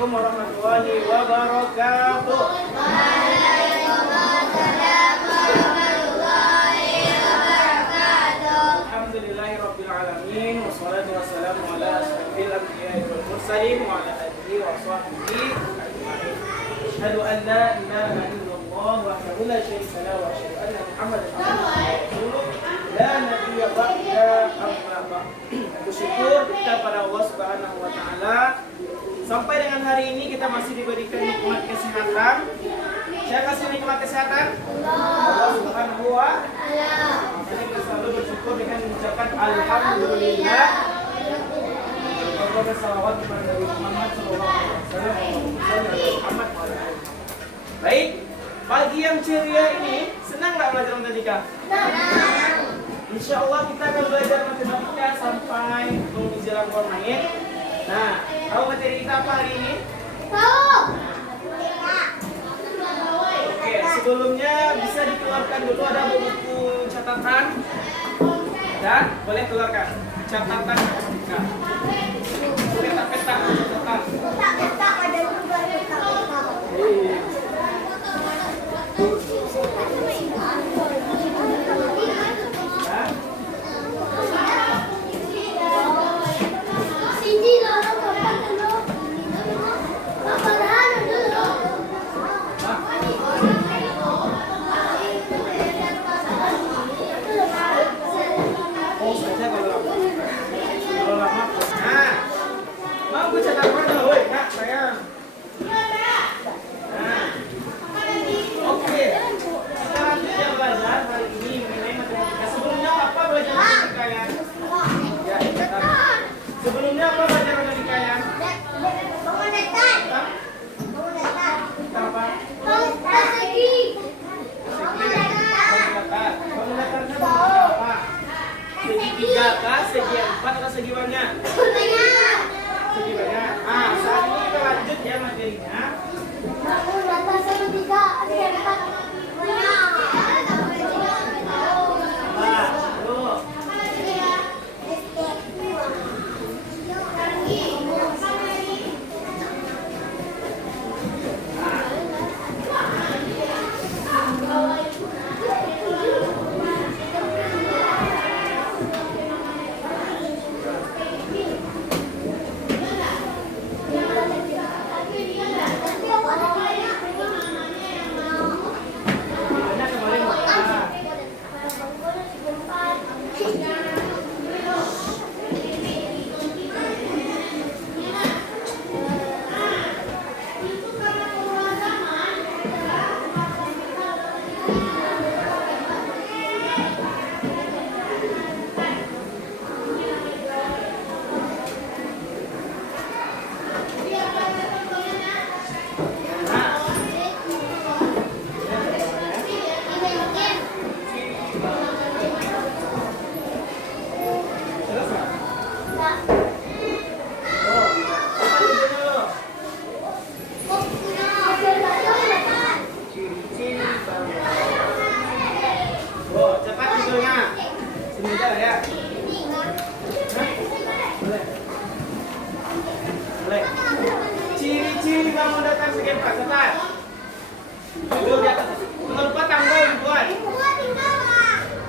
Assalamualaikum warahmatullahi wabarakatuh. Alhamdulillahirabbil alamin wassalatu wassalamu ala asyrofil anbiya'i wal mursalin wa ala alihi wa sahbihi ajma'in. Asyhadu an la ilaha illallah wahdahu la syarika lahu wa asyhadu anna Muhammadan abduhu wa rasuluh la nabiyya ba'da amma ba'd. Bersyukur kita pada Allah Subhanahu wa taala sampai dengan hari ini kita masih diberikan nikmat kesehatan. Siapa kasih nikmat kesehatan? Allah Subhanahu wa taala. Jadi kita selalu bersyukur dengan mengucapkan alhamdulillah. Allahumma shalli ala Muhammad sallallahu alaihi wasallam. Baik, pagi yang ceria ini senang nggak belajar matematika? Senang. Insya Allah kita akan belajar matematika sampai menjelang maghrib. Nah, tahu materi kita apa hari ini? Tahu. Oke, sebelumnya bisa dikeluarkan dulu, ada buku catatan. Dan boleh keluarkan catatan matematika. Peta-peta catatan. Peta-peta ada juga peta-peta. Sebelumnya apa belajar matematika ya? Segitiga kah, segi empat atau segi banyak? Segi banyak. Ah, saat ini kita lanjut ya materinya. Ciri-ciri bangun datang segi empat, cepat. Duduk di atas. Jangan lupa tanggal dibuat.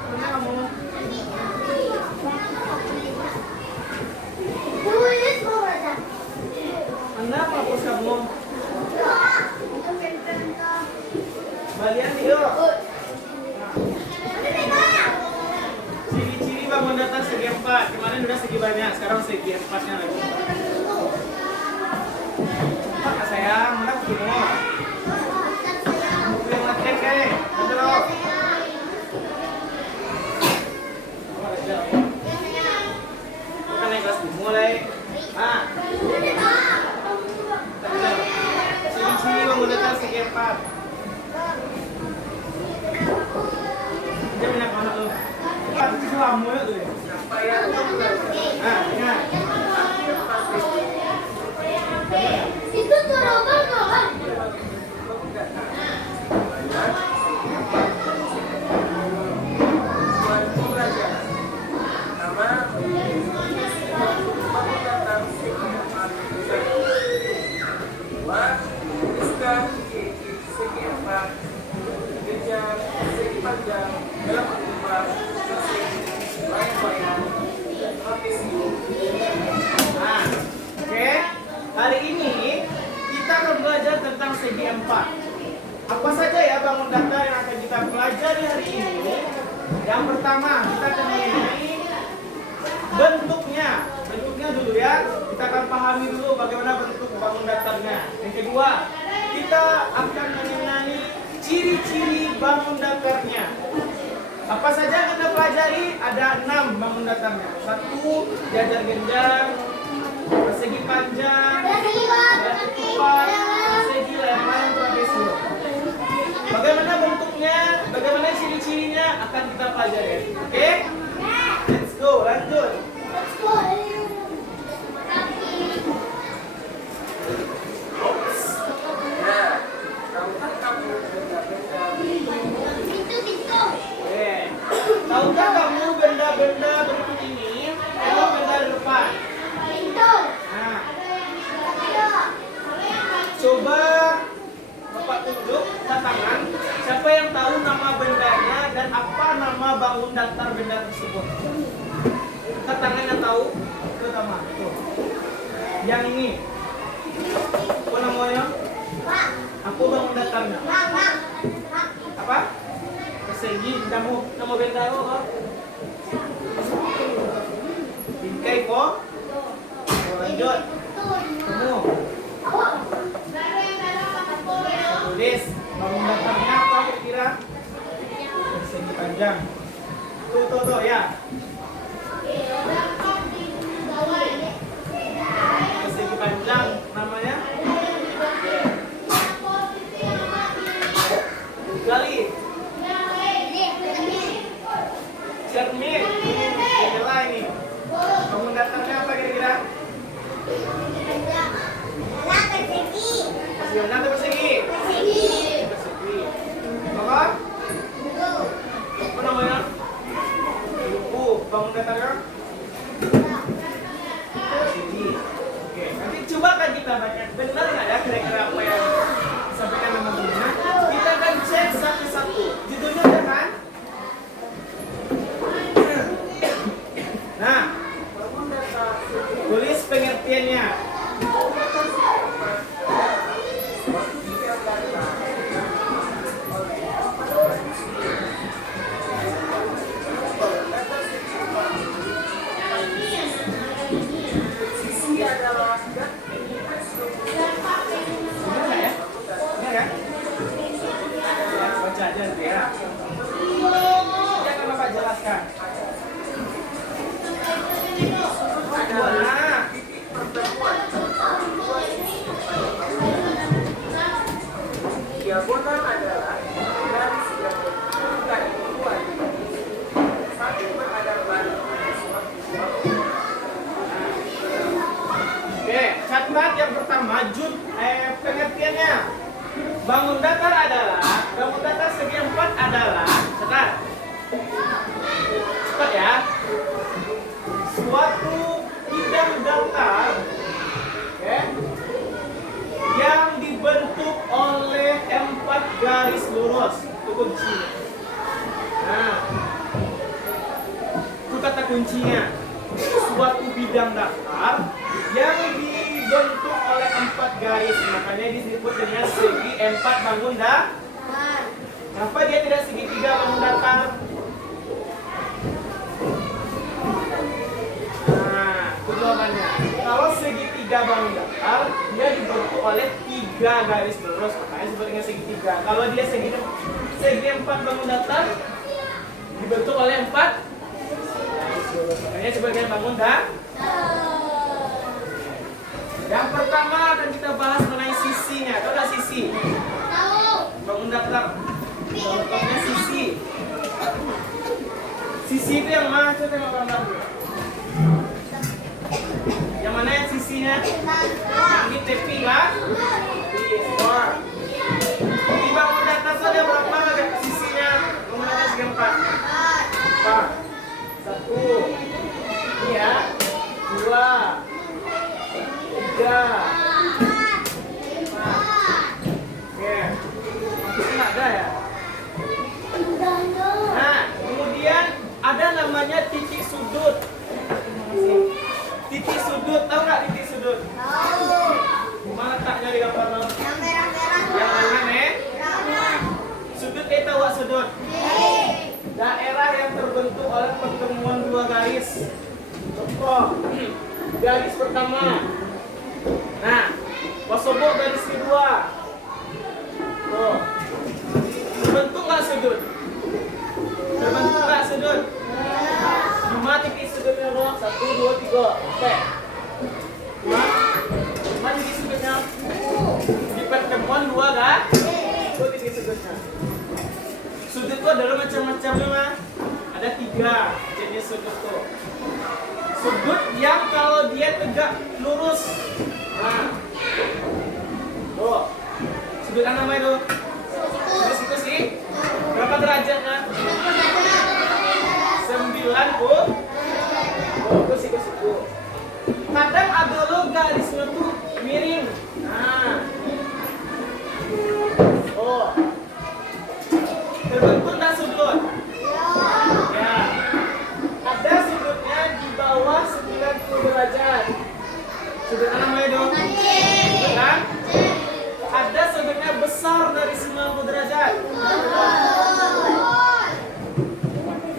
Pernah kamu? Anda apa bos kamu? Balian yuk. Ciri-ciri bangun datang segi empat. Kemarin udah segi banyak, sekarang segi empatnya lagi. Pak sayang, mana begini? Buku yang ngetek kayak, betul loh. Bukan naik kelas dimulai. Ah. Ciri-ciri bangun datang segi empat. Dia minyak mana tuh? Itu lama ya tuh ya. Nah, ingat. Itu terobos kan? segi empat, genjang, segi panjang, dalam empat, persegi, layang-layang, trapesium. Nah, oke. Hari ini kita akan belajar tentang segi empat. Apa saja ya bangun datar yang akan kita pelajari hari ini? Yang pertama, kita akan mengenai bentuknya. Bentuknya dulu ya. Kita akan pahami dulu bagaimana bentuk bangun datarnya. Yang kedua, kita akan mengenai ciri-ciri bangun datarnya. Apa saja yang kita pelajari? Ada 6 bangun datarnya. 1, jajar genjang, persegi panjang, ketupat, persegi layang-layang, trapesium. Bagaimana bentuknya, bagaimana ciri-cirinya akan kita pelajari. Oke? Let's go, lanjut. Tahukah kamu benda-benda bentuk ini? Kalau benda di depan. Nah, coba Bapak tunjuk tangan. Siapa yang tahu nama bendanya dan apa nama bangun datar benda tersebut? Angkat tangan yang tahu. Pertama, tuh. Yang ini. Apa namanya? Apa bangun datarnya? Apa? Persegi, nama benda apa? Bingkai kok? Lanjut. Kamu. Tulis bangun datarnya apa kira-kira? Persegi panjang. Tuh ya. Persegi panjang namanya? Kali. Cermin. Jendela ini. Bangun datarnya apa kira-kira? Persegi persegi. Persegi. Apa? Apa namanya? Buku. Bangun datarnya? Persegi. Oke. Nanti coba kan kita baca. Benar nggak ya kira-kira apa yang disampaikan sama gurunya? Kita akan cek satu-satu. Judulnya udah kan? Nah, tulis pengertiannya. Benar ya? Baca aja nanti ya. Nanti akan Bapak jelaskan. Nah, diagonal adalah garis yang bukan dua satu berhadapan. Oke, catat yang pertama pengertiannya. Bangun datar segi empat adalah cepat ya. Suatu bidang datar, yang dibentuk oleh 4 garis lurus. Itu kunci. Nah, itu kata kuncinya. Suatu bidang datar yang dibentuk oleh 4 garis, makanya disebut dengan segi 4 bangun datar. Kenapa dia tidak segitiga bangun datar? Nah, itu jawabannya. Kalau segitiga bangun datar, dia dibentuk oleh 3 garis lurus, makanya disebut dengan segitiga. Kalau dia segi 4 bangun datar, dibentuk oleh 4 garis lurus, makanya disebut dengan bangun datar. Yang pertama akan kita bahas mengenai sisinya. Tahu nggak sisi? Bangun datar. Contohnya sisi. Sisi itu yang mana? Coba tengok gambar dulu. Yang mana yang sisinya? Ini tepi kan? Tepi, skor. Di bangun datar saja berapa sisinya? Bangun datar segi 4. 1. Iya. 2. 3. 4. Oke. garis pertama. Nah, wasobok garis kedua. Tuh. Terbentuk nggak sudut? Terbentuk nggak sudut? 5 titik sudutnya dong. 1, 2, 3. Oke. 5 titik sudutnya. Di pertemuan 2 kan? 2 titik sudutnya. Sudut itu adalah macam-macam nih, ada 3 jenis sudut tuh. Sudut yang kalau dia tegak lurus. Nah. Tuh. Sudut apa namanya tuh? Sudut siku sih. Berapa derajatnya? 90. Oh, siku. Kadang ada lo garisnya tuh miring. Nah. Oh. Terbentuk nggak sudut? Ya. Ada sudutnya di bawah 90 derajat. Sudut apa namanya dong? Kan? Ada sudutnya besar dari 90 derajat.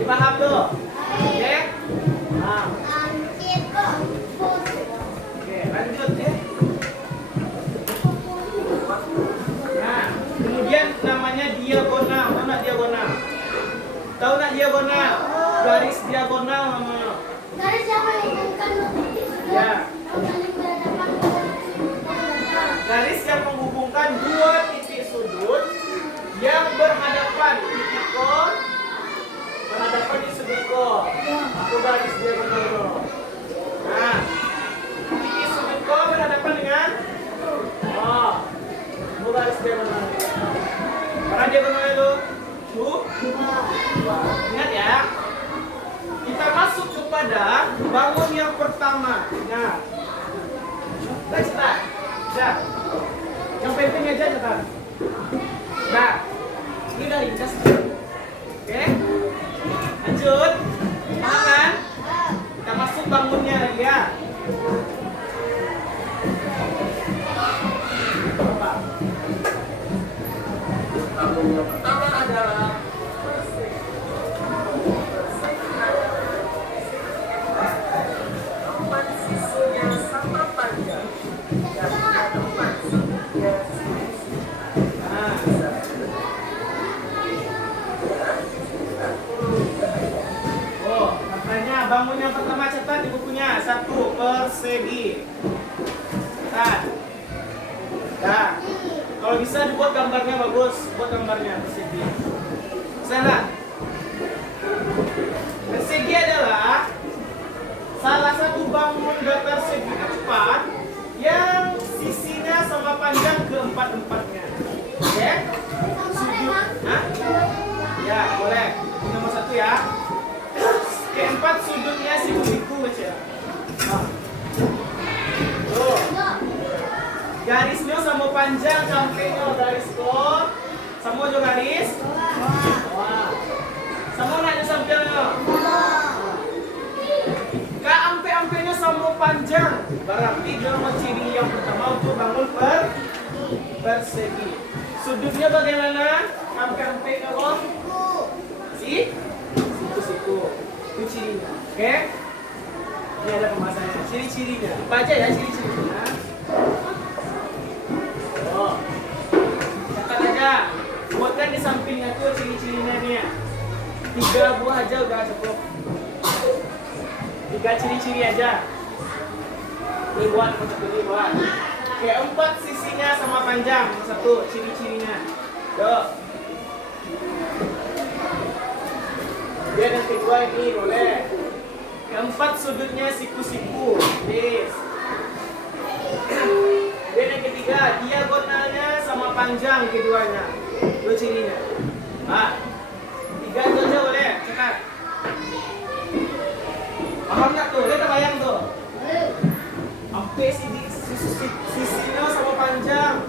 Dipaham tuh? Oke? Nah. Oke, lanjut ya. Nah, kemudian namanya diagonal. Tahu nggak diagonal? Tahu nggak diagonal? Garis diagonal namanya. Garis yang menghubungkan Ya. saling berhadapan dengan Garis yang menghubungkan 2 titik sudut yang berhadapan. Titik O berhadapan di sudut O. Aku garis diagonal O. Nah, titik sudut O berhadapan dengan O. Aku garis diagonal. Mana diagonalnya itu? 2. Ingat ya. Kita masuk kepada bangun yang pertama. Nah, cepat. Ya. Yang penting aja cepat. Nah, ini udah ringkas. Oke. Lanjut. Tangan. Kita masuk bangunnya ya. Apa? Bangun yang pertama adalah bangun yang pertama cepat di bukunya. 1 persegi. Nah, kalau bisa dibuat gambarnya bagus, buat gambarnya persegi. Sana. Persegi adalah salah satu bangun datar segi 4 yang sisinya sama panjang keempat-empatnya. Oke? Sudut. Hah? Ya, boleh. Ini nomor 1 ya. Keempat sudutnya siku-siku aja. Tuh. Garisnya sama panjang sampingnya garis kok. Sama juga garis. Wah. Sama nanya sampingnya. Kak ampe-ampenya sama panjang. Berarti dia ciri yang pertama untuk bangun persegi. Sudutnya bagaimana? Ampe-ampenya kok. Siku-siku. Itu cirinya, oke? Ini ada pembahasannya, ciri-cirinya. Apa aja ya ciri-cirinya? Oh, catat aja. Buatkan di sampingnya tuh ciri-cirinya nih. 3 buah aja udah cukup. 3 ciri-ciri aja. Ini buat, ini buat. Keempat sisinya sama panjang. 1 ciri-cirinya. Tuh. Dia yang kedua ini boleh. Keempat sudutnya siku-siku. Yes. Dia yang ketiga diagonalnya sama panjang keduanya. Itu cirinya. 3 itu aja boleh. Cepat. Paham nggak tuh? Lihat bayang tuh. Sampai sisinya sama panjang.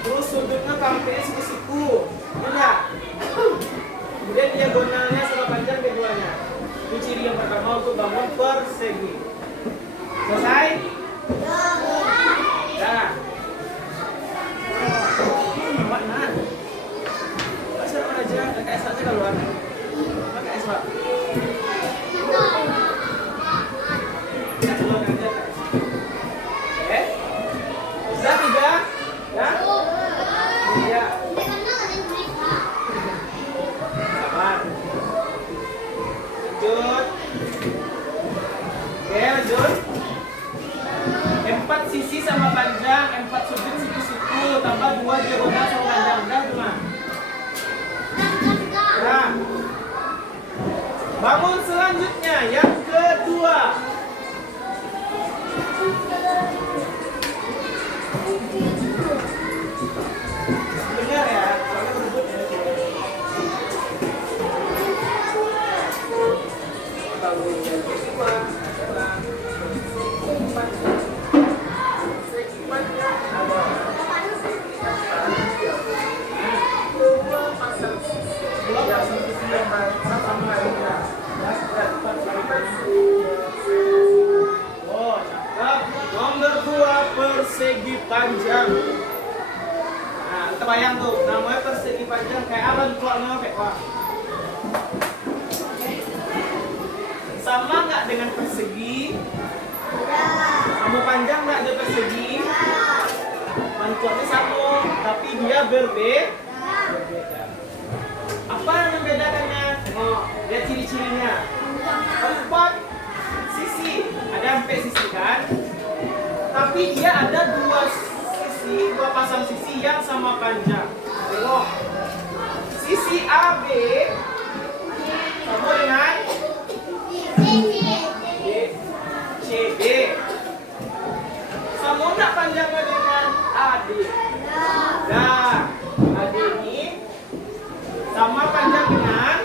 Terus sudutnya sampai siku-siku. Benar. Kemudian diagonalnya sama panjang keduanya. Itu ciri yang pertama untuk bangun persegi. Selesai? Ya. Mana? Pasal aja, KS aja keluar. KS Pak. Ya, keluar aja. Bangun selanjutnya yang kedua. Dengar ya, soalnya berebut ya. Bangun yang kedua adalah segi panjang ada dua pasang sisi yang sama ya. Oh, cakep. Nomor 2 persegi panjang. Nah, kita bayang tuh, namanya persegi panjang kayak apa bentuknya kayak apa? Sama nggak dengan persegi? Sama panjang nggak ada persegi? Bentuknya sama, tapi dia berbeda. Apa yang membedakannya? Oh, lihat ciri-cirinya. 4 sisi, ada 4 sisi kan? Tapi dia ada 2 sisi, 2 pasang sisi yang sama panjang. Tengok, sisi AB sama dengan CD. Sama nggak panjangnya dengan AD? Nah, AD ini sama panjang dengan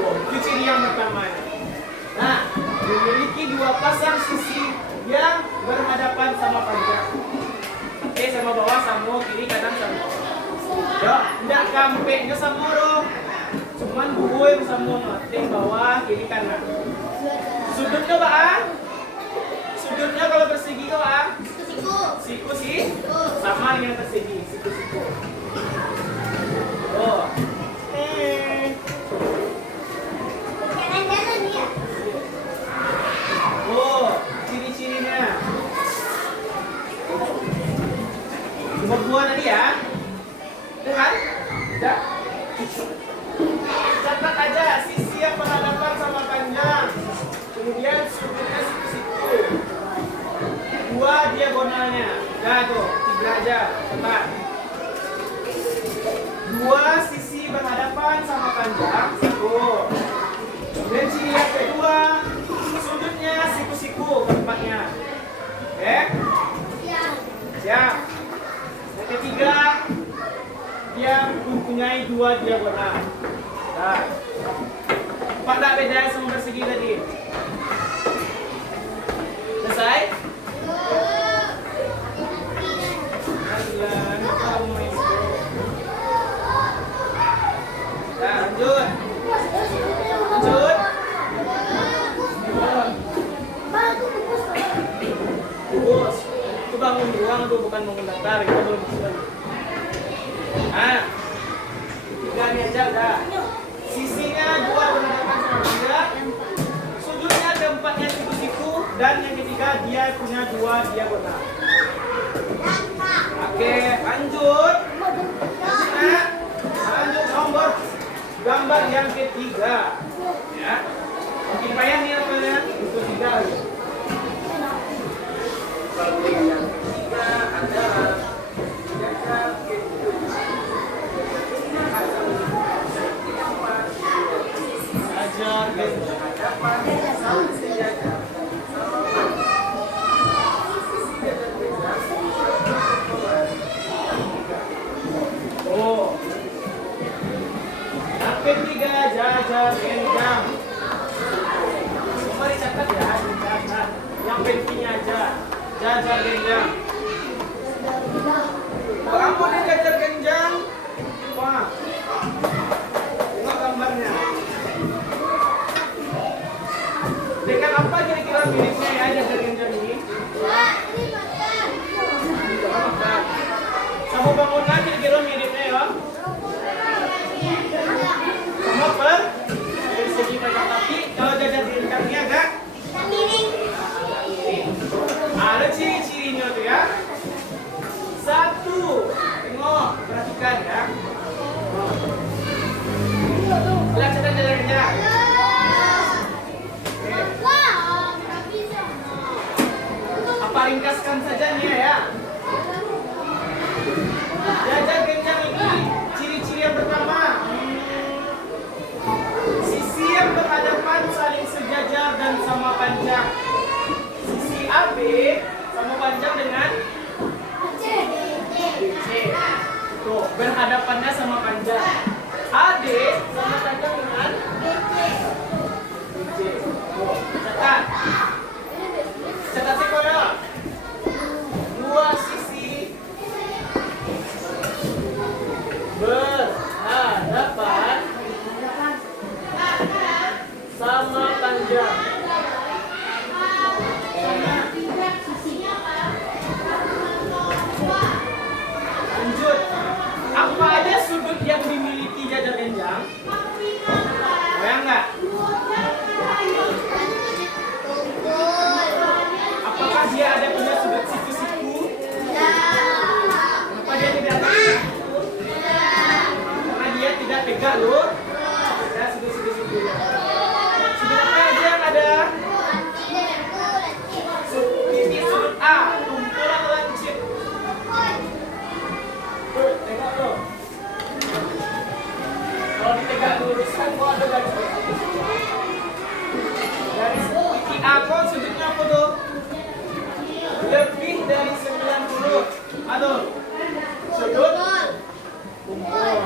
itu ciri yang pertama. Nah, memiliki 2 pasang sisi yang berhadapan sama panjang. Oke, sama bawah sama, kiri kanan sama. Ya, tidak kampeknya sama loh. Cuman buih sama noting bawah, kiri kanan. Sudutnya bang? Sudutnya kalau persegi ke bang? Siku sih? Sama dengan persegi, siku-siku. Oh. Oh, ciri-cirinya. Nomor 2 tadi ya. Dengar? Tidak? Catat aja sisi yang berhadapan sama panjang. Kemudian sudutnya siku-siku. 2 diagonalnya. Nah tuh, 3 aja. Catat. 2 sisi berhadapan sama panjang, siku. Dan ciri yang kedua, sudutnya siku-siku ke tempatnya. Oke? Siap. Yang ketiga, dia mempunyai 2 diagonal. Nah, 4 tak beda sama persegi tadi. Selesai? Nah, lanjut. Lanjut. Bos, itu bangun ruang tuh, bukan bangun daftar. Kita belum selesai. Nah, 3 ini aja udah. Sisinya 2 berhadapan sama panjang. Sudutnya keempatnya siku-siku. Dan yang ketiga dia punya 2 diagonal. Oke, lanjut. Nah, lanjut nomor gambar yang ketiga. Ya. Makin payah nih apa ya? Itu 3 aja. Yang ketiga adalah ajar berhadapan sama sejajar. Oh, yang ketiga jajar genjang. Mari catat ya, catat. Yang pentingnya aja jajar genjang. Kamu di jajar genjang, wah, tengok gambarnya. Dengan apa kira-kira miripnya ya jajar genjang ini? Sama bangunan kira-kira miripnya ya? Sama persegi panjang, tapi kalau jajar genjang ini agak miring. Ada ciri-cirinya tuh ya. 1, tengok, perhatikan ya. Lihat catat jajar genjang. Apa ringkaskan saja nih ya. Jajar genjang ini ciri-ciri yang pertama berhadapannya sama panjang. AD sama panjang dengan BC. Catat. Catat sekolah. Dua sisi berhadapan sama panjang. Lanjut. Apa aja sudut yang dimiliki jajar enjang? Bayang nggak? Apakah dia ada punya sudut siku-siku? Kenapa dia tidak ada? Karena dia tidak tegak loh. Ada sudut siku-sikunya. Sudut apa aja yang ada? Titik sudut A, kumpulan lancip. Tengok tuh. Kalau ditegak luruskan, kok ada garis. Garis titik A kok sudutnya apa tuh? Lebih dari 90. Aduh. Sudut kumpul.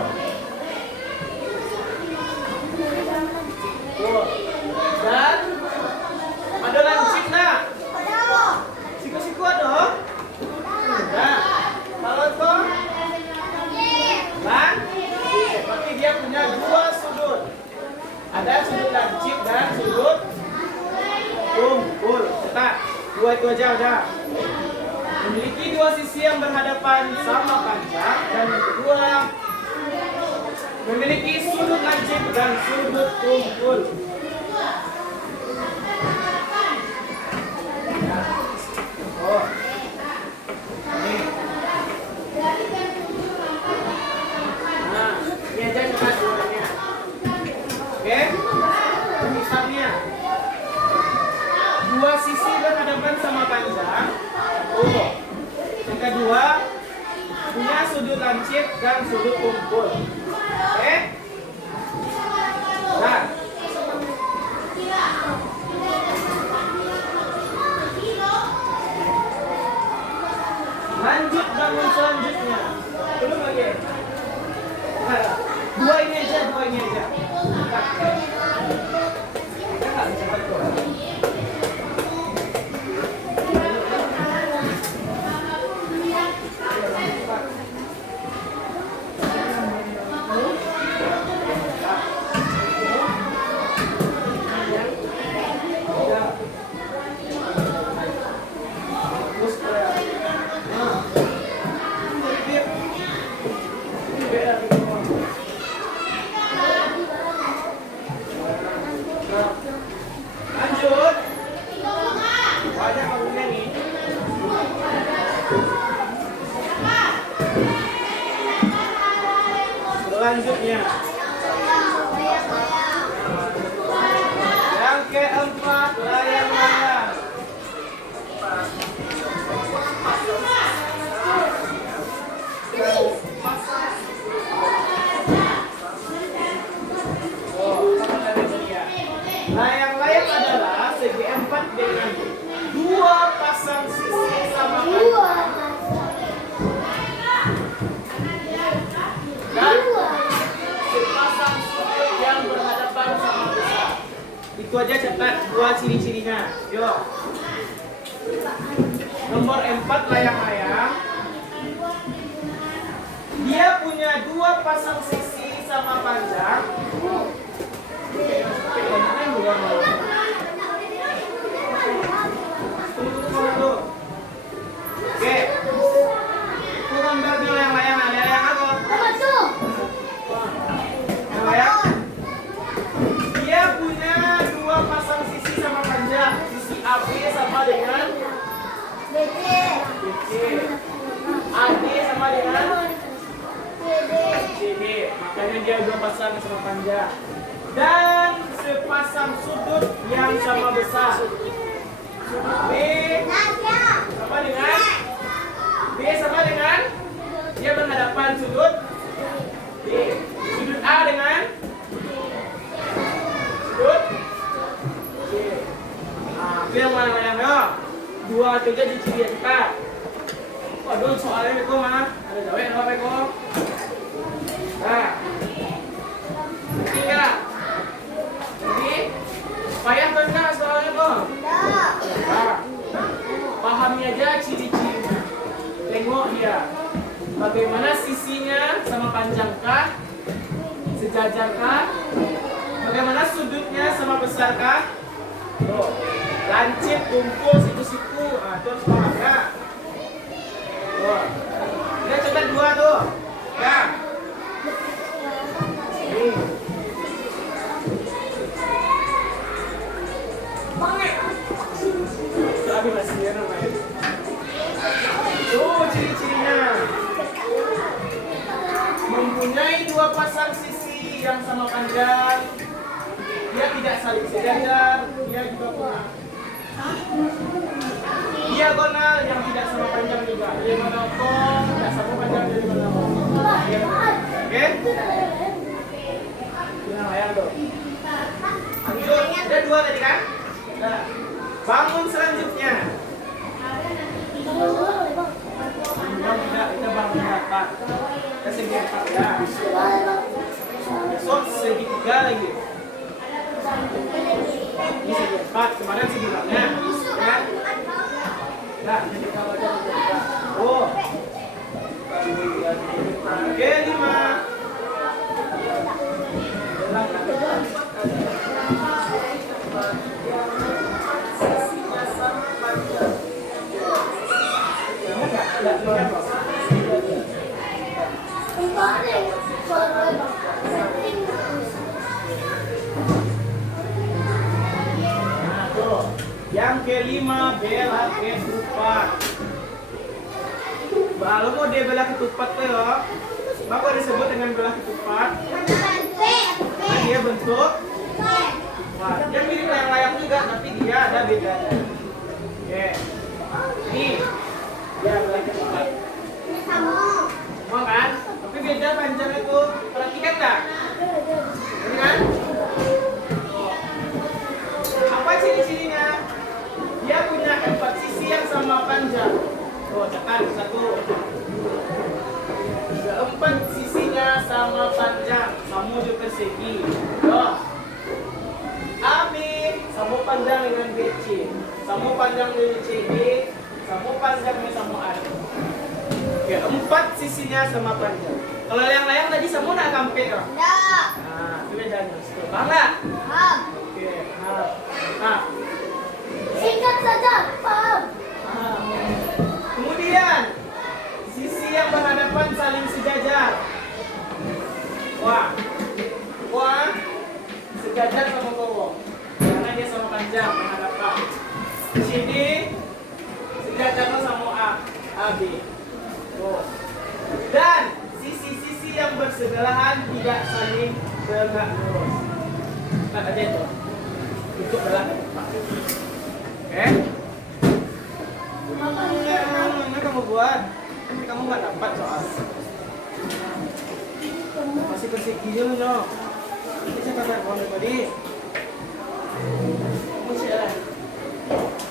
Tuh. Dan ada lancip nah. Siku-siku ada? Nah. Kalau tuh lan, tapi dia punya dua sudut. Ada sudut lancip dan sudut kumpul. Cetak. Dua itu aja udah. Memiliki dua sisi yang berhadapan sama panjang, dan yang kedua memiliki sudut lancip dan sudut kumpul. Oh. Ini. Nah, ini aja cuma dua-duanya. Oke? Misalnya dua sisi berhadapan sama panjang. Oh. Yang kedua punya sudut lancip dan sudut kumpul. Oke? Nah. Lanjut bangun selanjutnya. Belum lagi. Nah, dua ini aja. Lanjut. Banyak bangunnya nih. Selanjutnya yang keempat, layang-layang. Layang-layang adalah segi empat dengan dua pasang sisi sama panjang dan sepasang sudut yang berhadapan sama besar. Itu aja catat dua ciri-cirinya. Yuk. Nomor 4 layang-layang. Dia punya dua pasang sisi sama panjang. Oke. Itu gambarnya layang-layang. Layang apa? Layang. Dia punya dua pasang sisi sama panjang. Sisi AB sama dengan BC. AD sama dengan CD. Makanya dia dua pasang sama panjang. Dan sepasang sudut yang sama besar. Sudut B sama dengan B sama dengan dia berhadapan sudut B. Sudut A dengan sudut C. Nah, itu yang mana-mana ya? Dua tiga ciri kita. Waduh, soalnya Beko mana? Ada jawab apa Beko? sejajar kan? Bagaimana sudutnya sama besar kan? Tuh, lancip, kumpul, siku-siku. Nah, itu harus paham ya. Tuh. Udah coba dua tuh. Ya. Nih. Tapi masih ya namanya. Tuh ciri-cirinya. Mempunyai dua pasang sisi yang sama panjang. Dia tidak saling sejajar. Dia juga punya diagonal yang tidak sama panjang juga. Dia monokong, tidak sama panjang jadi monokong. Oke? Nah, ya tuh. Lanjut. Ada dua tadi kan? Nah, bangun selanjutnya. Kita bangun empat. Kita segi empat ya. Besok segi tiga lagi. Ini segi empat. Kemarin segi enamnya. Ya. Nah, jadi kalau ada tiga. Oh. Oke, 5. Yang kelima bela ketupat. Kalau mau dia bela ketupat tuh ya, maka disebut dengan bela ketupat. Nah, dia bentuk. Wah, dia mirip layang-layang juga, tapi dia ada bedanya. Oke. Ini dia bela ketupat. Mau kan? Tapi beda panjang itu. Perhatikan tak? Ini kan? Apa ciri-cirinya? Dia punya 4 sisi yang sama panjang. Oh, catat 1. 4 sisinya sama panjang, sama juga persegi. Oh. AB sama panjang dengan BC, sama panjang dengan CB, sama panjangnya sama A. Oke, 4 sisinya sama panjang. Kalau layang-layang tadi sama nak kampe ya? Enggak. Nah, itu bedanya. Paham nggak? Paham. Oke, paham. Nah, Singkat saja, paham. kemudian sisi yang berhadapan saling sejajar. Wah, sejajar sama bawah, karena dia sama panjang menghadapan. Sini sejajar sama AB. Oh. Dan sisi-sisi yang bersebelahan tidak saling tegak lurus. Lihat aja itu. Untuk belah ketupat. Oke? Ini kamu buat, tapi kamu nggak dapat soal. Masih persegi dulu no. Ini saya kata kamu tadi. Masih ada.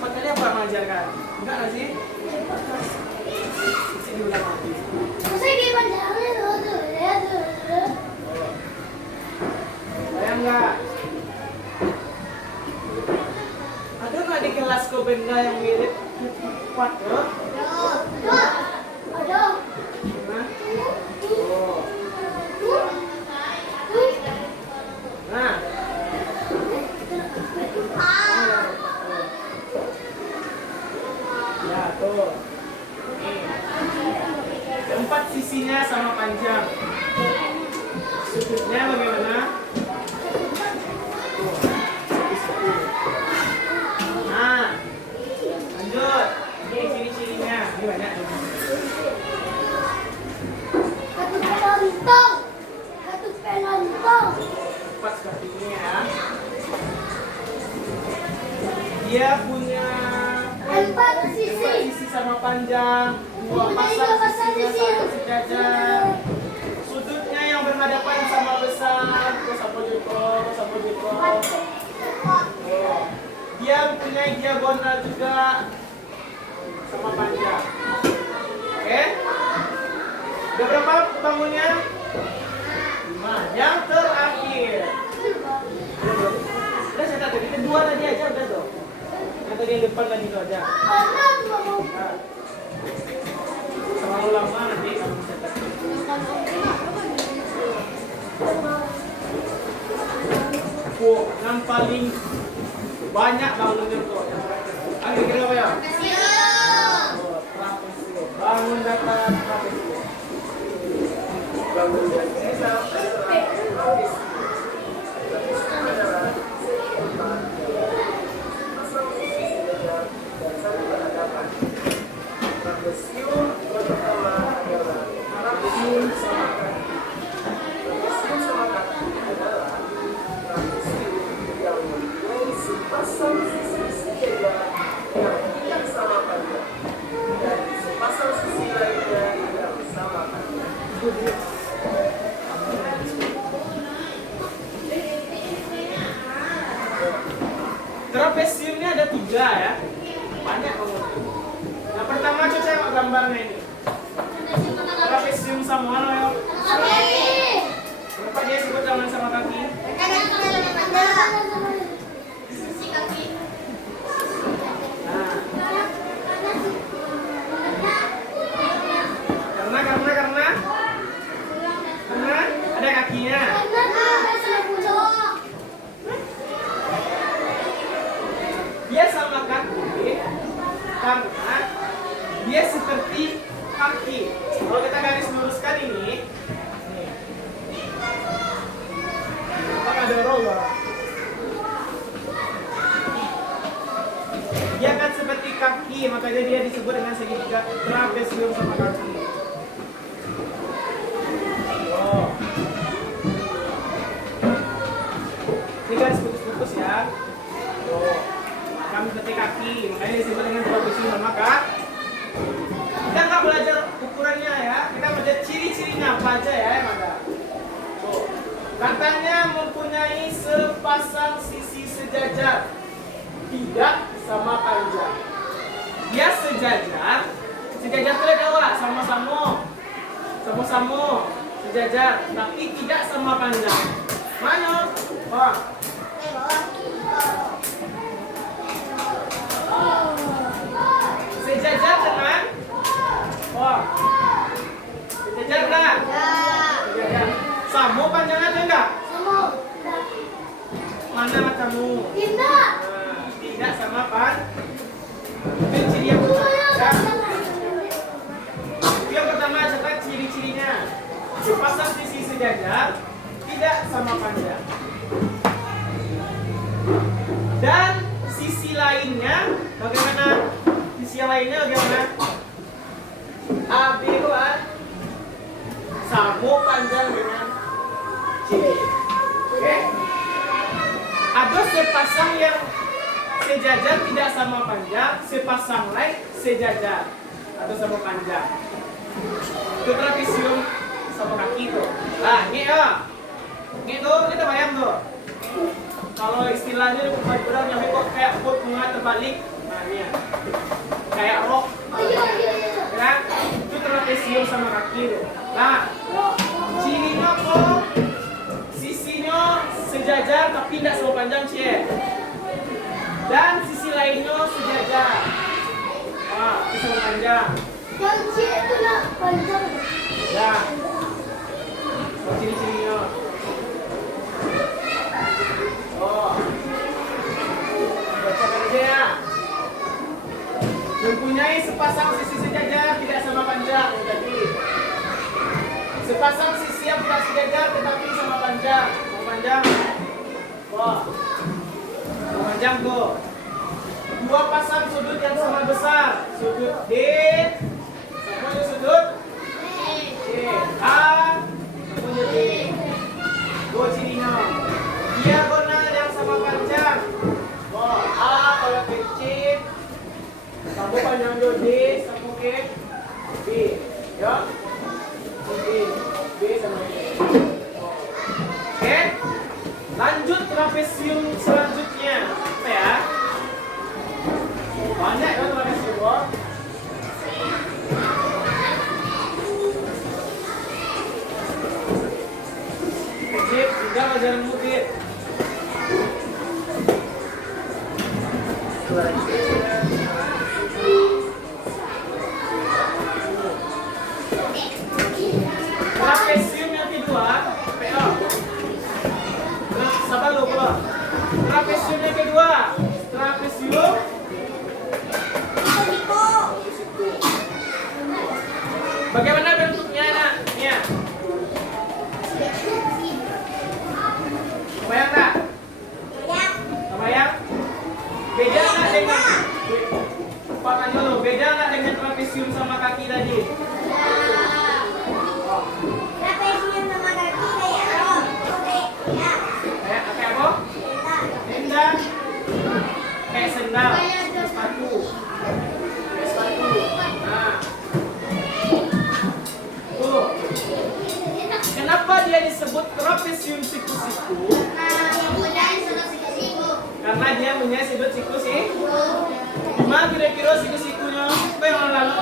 4 kali apa mengajarkan? Enggak nggak sih? Sini ulang lagi. Persegi panjangnya tuh. Bayang nggak? Ada nggak di kelas Kobenda yang mirip ketupat ya? Ada. Nah. Oh. Nah. Ya tuh. Keempat sisinya sama panjang. Sudutnya bagaimana? Nah, lanjut. Ini ciri-cirinya. Ini banyak. Katup pelontong. Tepat seperti ini ya. Dia punya 4 sisi sama panjang, 2 pasang sisi yang sejajar. Sudutnya yang berhadapan sama besar, sama joko. Dia punya diagonal juga sama panjang. Oke? Udah berapa bangunnya? 5. Yang terakhir. Udah saya tadi, kedua tadi aja udah tuh. Yang tadi yang depan tadi itu aja. Nah. Terlalu lama nanti kamu bisa tadi. yang paling banyak bangunnya tuh. Ayo kira apa ya? Trapesium. Bangun datar trapesium. Bangun datar trapesium. Trapesium pertama adalah trapesium sama kaki. Trapesium sama kaki adalah trapesium yang mempunyai sepasang sisi sejajar yang tidak sama panjang dan sepasang sisi lainnya yang sama panjang. Trapesiumnya ada 3 ya, banyak banget. Yang pertama coba tengok gambarnya ini. Trapesium sama mana ya? Kenapa dia sebut tangan sama kaki? Karena ada kakinya. Dia sama kaki karena dia seperti kaki. Kalau kita garis luruskan ini, apa ada roller? Dia kan seperti kaki, makanya dia disebut dengan segitiga trapesium sama kaki. Oh. Ini garis putus-putus ya. Oh. Kami seperti kaki, makanya disebut dengan trapesium sama kaki. Kita nggak belajar ukurannya ya, kita belajar ciri-cirinya apa aja ya yang ada. Oh. Katanya mempunyai sepasang sisi sejajar, tidak sama panjang. Dia sejajar itu adalah sama-sama sejajar, tapi tidak sama panjang. Mana? Wah. Sejajar dengan? Wah. Sejajar enggak? Sejajar. Sama panjangnya atau enggak? Mana matamu? Tidak. Tidak sama pan. Itu ciri yang pertama. Yang pertama adalah ciri-cirinya. Sepasang sisi sejajar, tidak sama panjang. Dan sisi lainnya bagaimana? Sisi lainnya bagaimana? A, B, kan? Sama panjang dengan C. Oke? Ada sepasang yang sejajar tidak sama panjang, sepasang lain sejajar atau sama panjang. Itu trapesium sama kaki tuh. Nah, ini ya. Ini tuh, kita bayang tuh. Kalau istilahnya orang yang kok kayak pot bunga terbalik, nah ini ya. Kayak rok. Kan? Itu trapesium sama kaki tuh. Nah, cirinya kok sisinya sejajar tapi tidak sama panjang cie. Dan sisi lainnya sejajar. Wah, itu sama panjang. Yang C itu nak panjang. Ya. Oh, ciri-cirinya. Oh. Bacakan aja ya. Mempunyai sepasang sisi sejajar tidak sama panjang tadi. Sepasang sisi yang tidak sejajar tetapi sama panjang. Sama panjang. Wah. Sama panjang tuh. Dua pasang sudut yang sama besar. Sudut D sama sudut C. A sama D. Dua cirinya. Diagonal yang sama panjang. Wah, A kalau kecil sama panjang D sama ke B. Ya. B sama D. Oke. Lanjut trapesium selanjutnya. Apa ya? Banyak ya trapesium. Kecil, tinggal pelajaran murid. Trapesium yang kedua, PA. Sabar lo, Trapesium yang kedua. Trapesium siku. Bagaimana bentuknya nak? Nia. Kebayang tak? Kebayang? Beda nggak dengan Pak tanya dulu, beda nggak dengan trapesium sama kaki tadi? Trapesium sama kaki kayak Kayak apa? Tenda. Kayak sendal. Sepatu. Kayak sepatu. Nah. Tuh. Kenapa dia disebut trapesium siku-siku? Karena dia punya sudut siku-siku. Gimana kira-kira siku-sikunya? Apa yang lalu?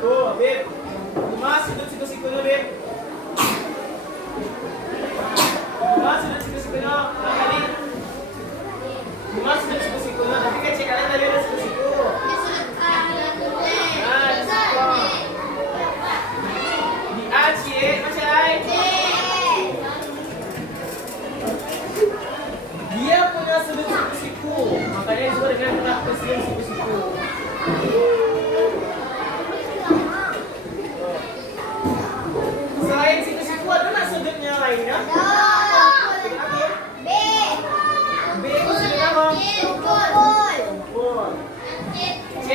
Tuh, Beb. Gimana sudut siku-sikunya, Beb? Gimana sudut siku-sikunya? Tadi. Gimana sudut siku-sikunya? Tapi kan cek kalian tadi ada siku-siku. Nah, di situ. Di A, C, macam dia punya sudut siku-siku, makanya disebut dengan trapesium siku-siku. Selain siku-siku ada nggak sudutnya lainnya? B itu sudut apa? Tumpul. C?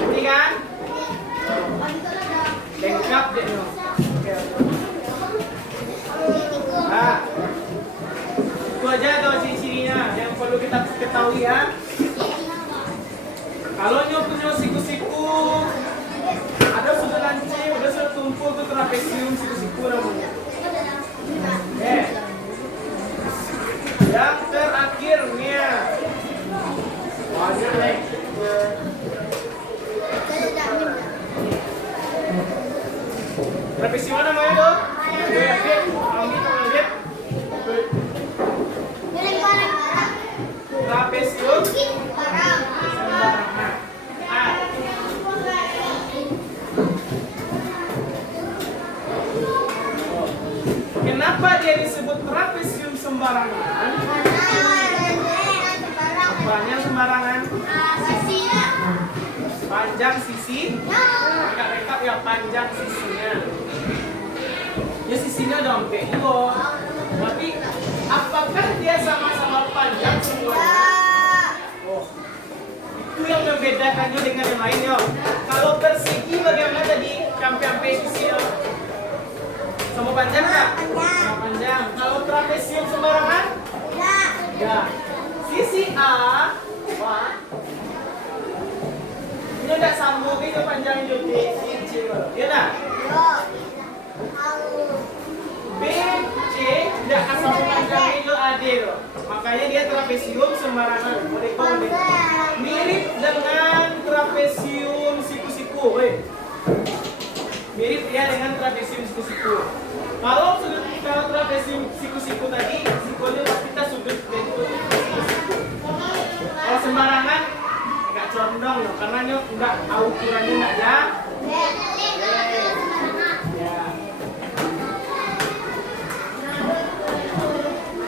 Ini kan? Lengkap deh. Nah, itu aja tuh ciri-cirinya yang perlu kita ketahui ya. Kalau nyo punya siku-siku, ada sudut lancip, ada sudut tumpul itu trapesium siku-siku namanya. Yang terakhirnya, wajar nih. Trapesium mana namanya tuh? Trapesium sembarangan. Kenapa dia disebut trapesium sembarangan? Apanya sembarangan? Panjang sisi. Enggak lengkap ya, panjang sisinya. Ya sisinya dong kayak itu. Tapi apakah dia sama-sama panjang semuanya? Oh, itu yang membedakannya dengan yang lain yo. Kalau persegi bagaimana tadi? Sampai sisinya sama panjang nggak? Sama panjang. Kalau trapesium sembarangan? Ya. Sisi A, wah. Ini udah sambung itu panjang juga. Iya tak? B, C, tidak asal panjang itu adil. Makanya dia trapesium sembarangan. Mirip dengan trapesium siku-siku. Mirip ya dengan trapesium siku-siku. Kalau trapesium siku-siku tadi, sikunya kita sudut bentuk siku-siku. Kalau sembarangan agak condong loh, karena enggak ukurannya enggak ya.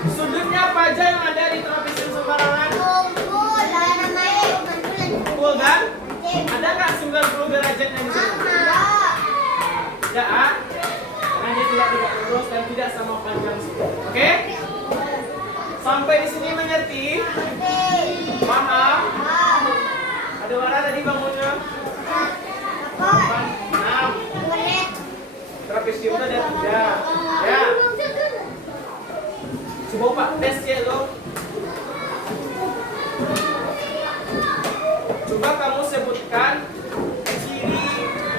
Sudutnya apa aja yang ada di trapesium sembarangan? Tumpul kan? Ada nggak 90 derajatnya di sini? Tidak, karena dia tidak lurus dan tidak sama panjang sudut. Oke? Sampai di sini mengerti? Paham? Ada warna tadi bangunnya? 6. Trapesium ada 3. Ya. Coba Pak tes ya lo. Coba kamu sebutkan ciri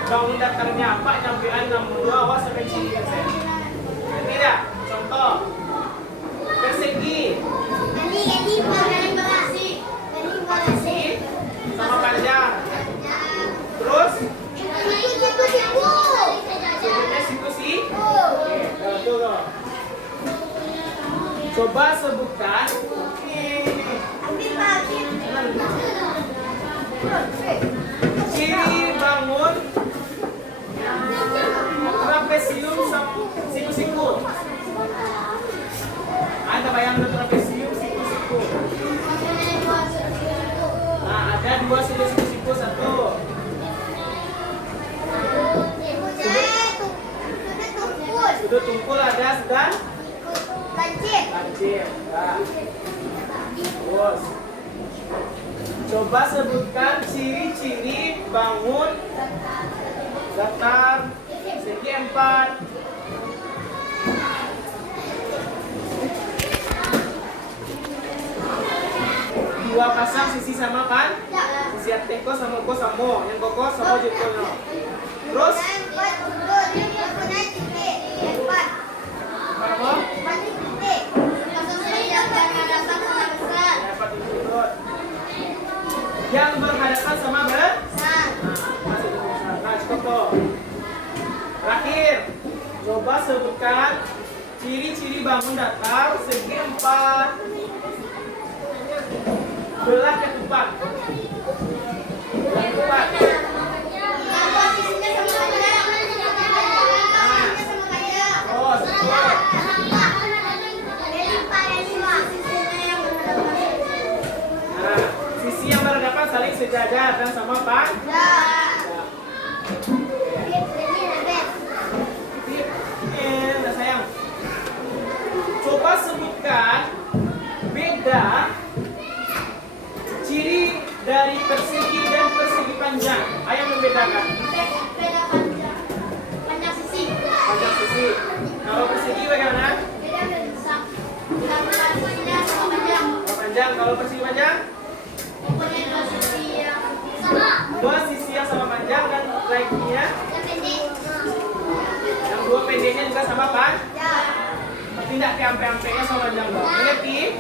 bangun datarnya apa nyampean 62 awas sampai ciri saya. Ini ya, contoh. Persegi. Sama panjang. Terus sudutnya siku-siku. Oke, tuh. Coba sebutkan ciri bangun dua sudah siku-siku satu. Sudut tungkul ada sudah. Lancip. Lancip. Nah. Terus. Coba sebutkan ciri-ciri bangun datar segi 4. Dua pasang sisi sama kan? Sisi teko sama ko samo, yang koko sama jikono. Terus apa? Yang berhadapan sama Nah, cukup toh. Terakhir, coba sebutkan ciri-ciri bangun datar segi 4. Belah ketupat. Belah ketupat. Oh, betul. Nah, sisi yang berhadapan saling sejajar dan sama Pak. Nah, sayang. Coba sebutkan beda ciri dari persegi dan persegi panjang. Ayo membedakan. Panjang sisi. Panjang sisi. Kalau persegi bagaimana? Panjang. Kalau persegi panjang? Dua sisi yang sama panjang dan lainnya. Yang dua pendeknya juga sama panjang. Tapi tidak ampe-ampenya sama panjang dong. Mengerti?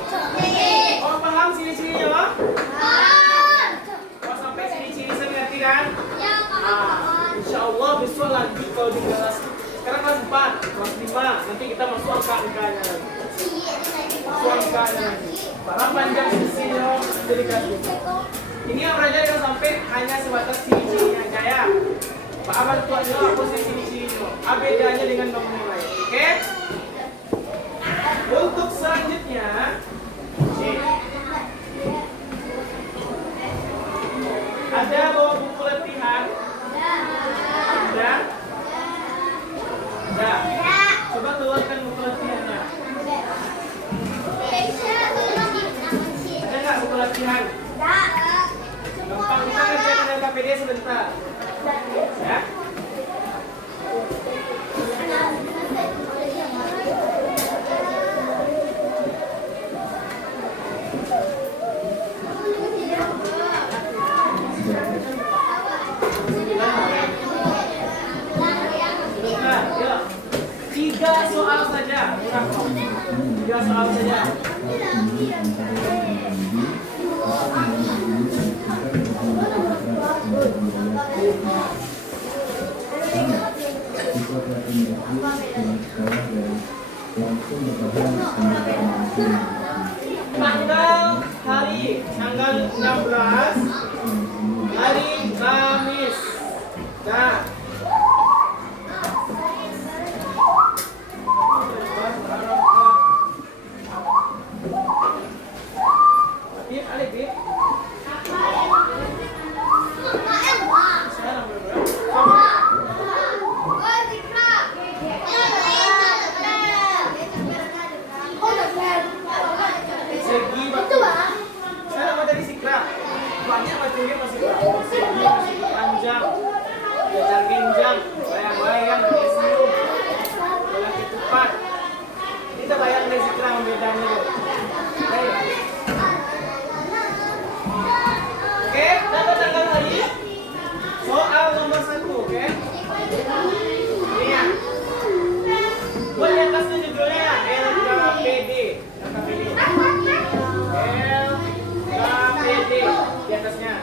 Oh, paham ciri-cirinya, Pak? Oh, sampai ciri-ciri saya mengerti kan? Insya Allah besok lanjut kalau di kelas. Sekarang kelas 4, kelas 5. Nanti kita masuk angka-angkanya lagi. Masuk angkanya lagi. Para panjang sisinya jadi kasih. Ini yang belajar yang sampai hanya sebatas ciri-cirinya aja ya. Pak Abang tuanya aku ciri-cirinya. Bedanya dengan bangunan lain. Oke? Untuk selanjutnya, ada bawa buku latihan? Ada? Ada. Coba keluarkan buku latihannya. Ada nggak buku latihan? Gampang, kita kerjain dengan KPD sebentar. Ya? Tiga soal saja. Tiga soal saja. Tanggal hari tanggal 16 hari Kamis. Nah, banyak batunya masih panjang, jajar genjang, bayang-bayang, esium, bola ketupat. Kita bayang dari zikra bedanya tuh. Oke, tanggal hari. Soal nomor 1, oke? Ini ya. Buat yang atasnya judulnya LKPD. LKPD di atasnya.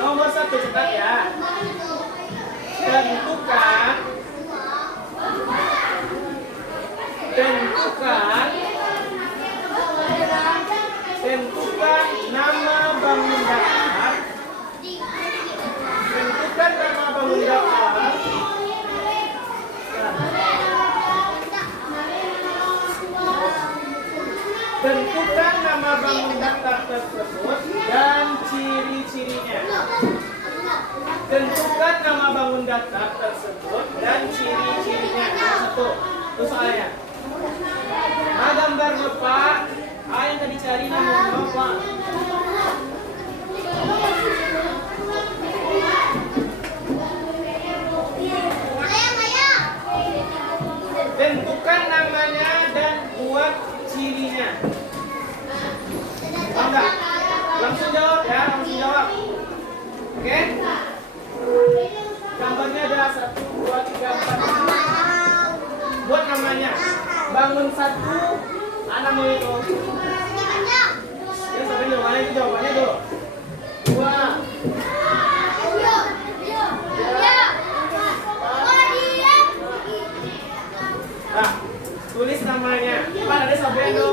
Nomor satu cepat ya. Tentukan nama bangun datar. Tentukan nama bangun datar bangun daftar tersebut dan ciri-cirinya. Tentukan nama bangun daftar tersebut dan ciri-cirinya. Satu, itu soalnya. Gambar Bapak, yang tadi cari nama Bapak. Tentukan namanya dan buat cirinya. Enggak? Langsung jawab ya, langsung jawab. Oke? Gambarnya ada 1, 2, 3, 4. Buat namanya. Bangun 1, anak mau itu. Ya, sampai jawabannya itu jawabannya tuh. 2. Nah, tulis namanya. Pak ada sampai itu.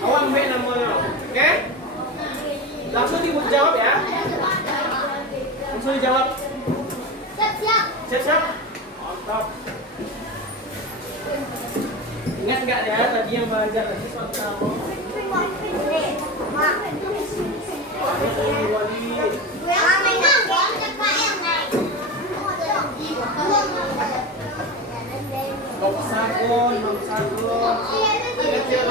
Awang B namanya. Oke? Langsung dijawab ya. Langsung dijawab. Siap. Mantap. Ingat nggak ya tadi yang belajar tadi soal kamu? Nom sabun. Ingat ya,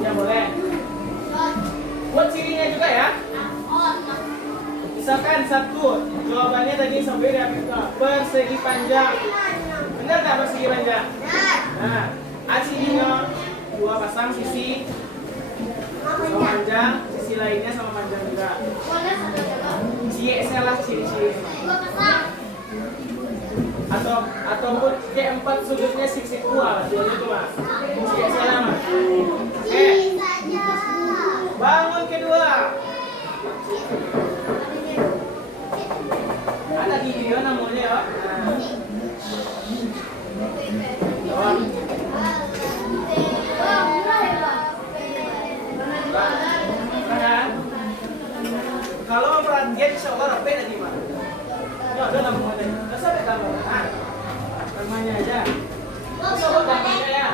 ya boleh. Buat cirinya juga ya. Misalkan 1, jawabannya tadi sampai dari kita persegi panjang. Benar nggak persegi panjang? Nah, cirinya 2 pasang sisi sama panjang, sisi lainnya sama panjang juga. CXL lah ciri-ciri. Ataupun K4 sudutnya sisi dua, dua-duanya itu mas. CXL lah mas. Oke. Bangun kedua. Ada di video namanya ya. Kalau memperhatikan insya Allah rapi tadi mah. Ya udah namanya. Nggak sampai gambaran. Namanya aja. Coba gambarnya ya.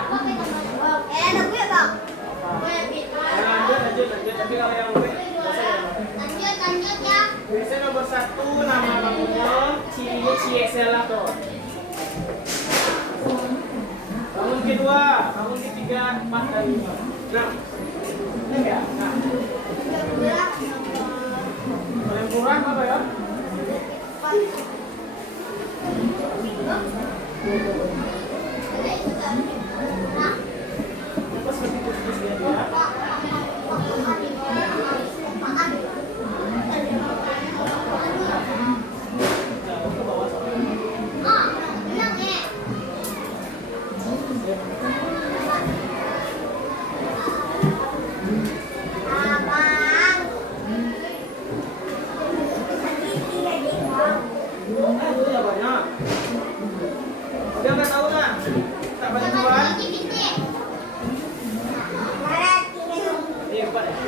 Lanjut. Tapi kalau yang lebih Lanjut ya. biasanya nomor 1 nama bangunnya, cirinya CXL lah tuh. Bangun kedua, bangun ketiga, 4 dan 5. Nah, ini ya. Nah, paling kurang apa ya? Apa seperti tulis dia ya?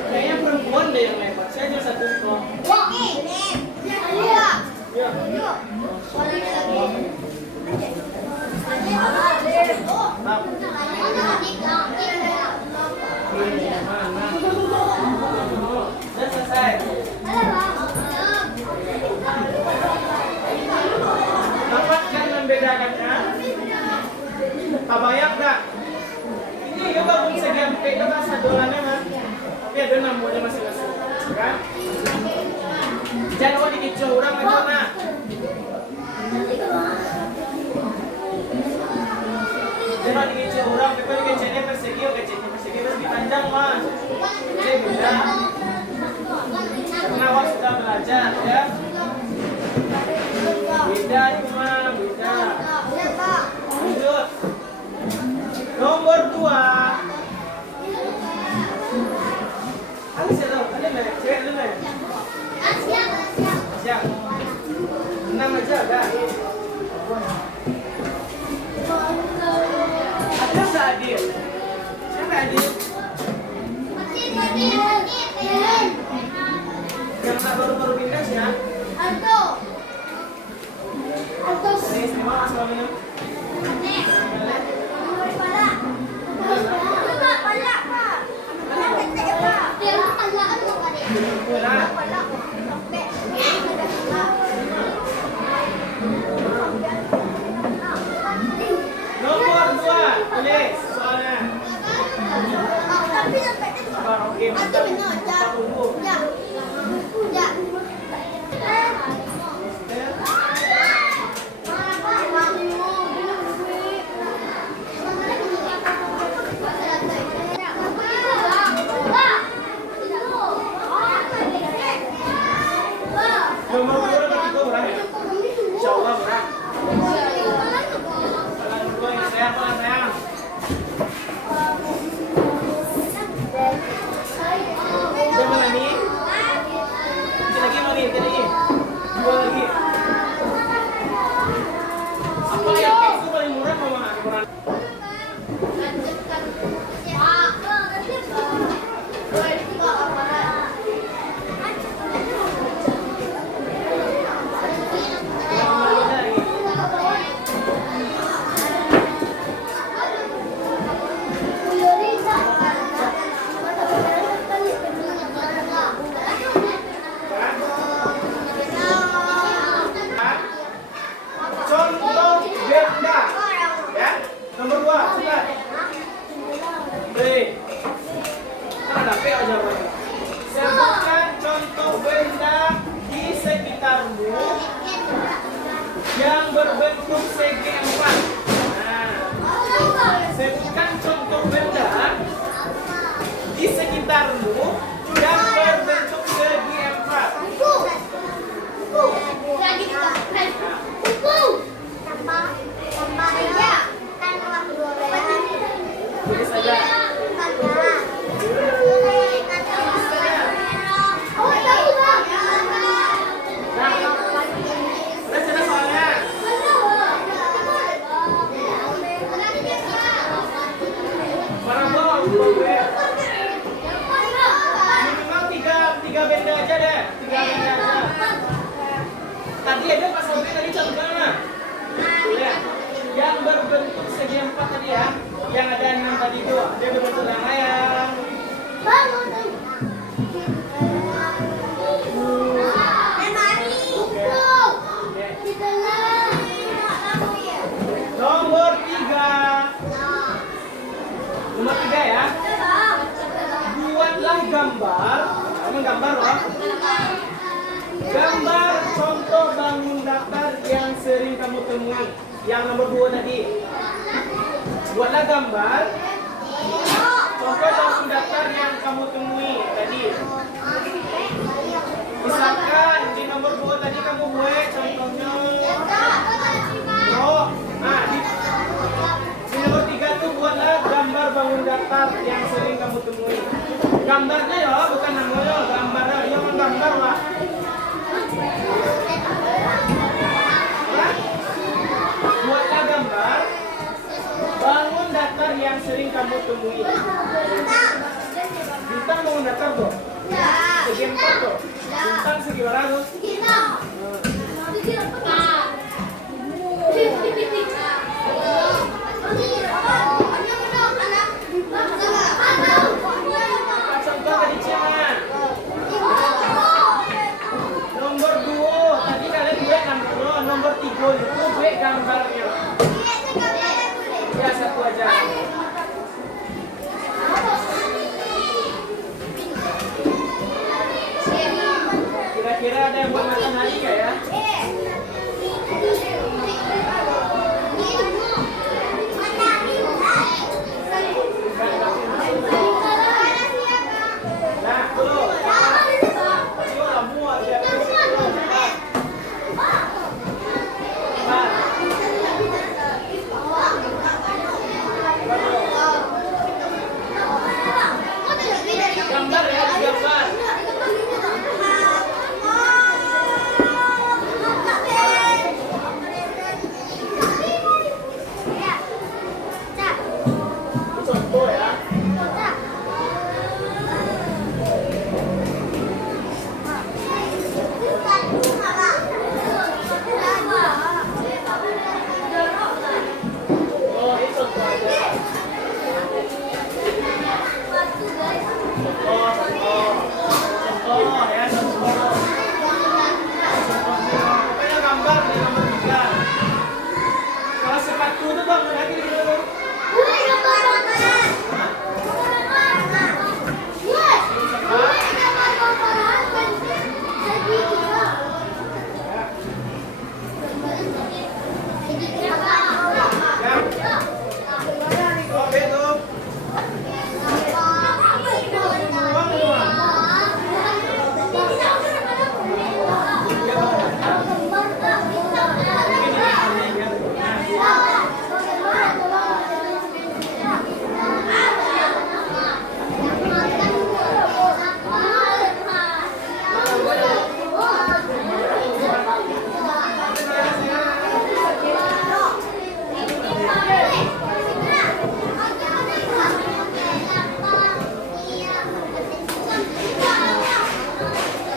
Kayaknya perempuan deh yang lebar. Saya hanya 1 kok. Sudah selesai. Dapat kan membedakannya? Kebayang nggak? Ini juga bangun segi sampai ke masa dolannya mas. Tapi ada namanya masing-masing, kan? Jangan dikicau orang aja nak. Jangan dikicau orang, tapi kecilnya persegi, persegi panjang mas. Jadi beda. Karena awak sudah belajar ya. Beda cuma beda. Lanjut. Nomor 2. Ada siapa? Ada merek cewek dulu ya? Siap. 6 aja ada. Ada seadil. Siapa adil? Yang tak baru-baru pindah ya? Aldo. Ini semua mas minum. berbentuk segi empat. Nah, sebutkan contoh benda di sekitarmu yang berbentuk segi empat. Tulis saja. Sudah soalnya. Parabola, minimal tiga benda aja deh. Tiga benda aja. Tadi aja Pak Sobri tadi contohnya. Lihat, yang berbentuk segi empat tadi ya, yang ada 6 tadi itu, dia berbentuk layang. Nomor 3. Nomor 3 ya. Buatlah gambar. Kamu gambar loh. Gambar contoh bangun datar yang sering kamu temui. Yang nomor 2 tadi. Buatlah gambar contoh bangun datar yang kamu temui tadi. Misalkan di nomor 2 tadi kamu buat contohnya. Oh, nah di nomor 3 tuh buatlah gambar bangun datar yang sering kamu temui. Gambarnya ya, bukan namanya, gambarnya. Yang gambar lah. Buatlah gambar bangun datar yang sering kamu temui. Bintang bangun datar tuh. Segi empat tuh. Bintang segi berapa tuh? Contoh tadi Cina. Nomor 2 tadi kalian buat gambar. Nomor 3 itu buat gambarnya. Ya, satu aja. Kira-kira ada yang buat matahari nggak ya? Nah, tuh. Ayo lah, muat ya. Gambar ya, gambar. Contoh ya. Oh, ini contoh aja. Contoh ya, contoh. Pokoknya gambar di nomor 3. Kalau sepatu itu bang, lagi di dulu. Oh, betul.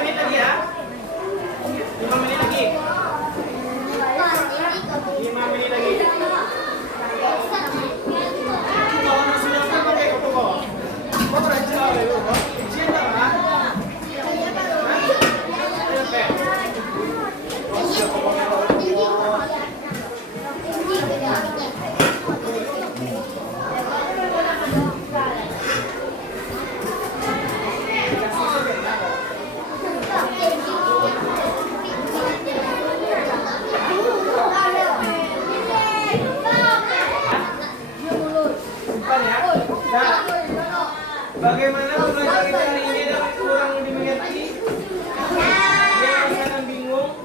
Menit lagi ya. 5 menit lagi. 5 menit lagi. Kalau nasi nasi pakai apa kok? Kok beraja ya lu? Cinta lah. Bagaimana pembelajaran kita hari ini dapat kurang dimengerti? Dia misalkan bingung?